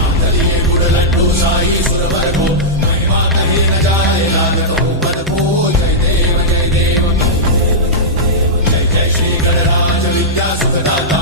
मांगल्ये गुडलड्डू साई सुरवर को महिमा कहे न जाए लागत हो पद को जय देव जय देव जय जय श्री गणराज विद्या सुखदाता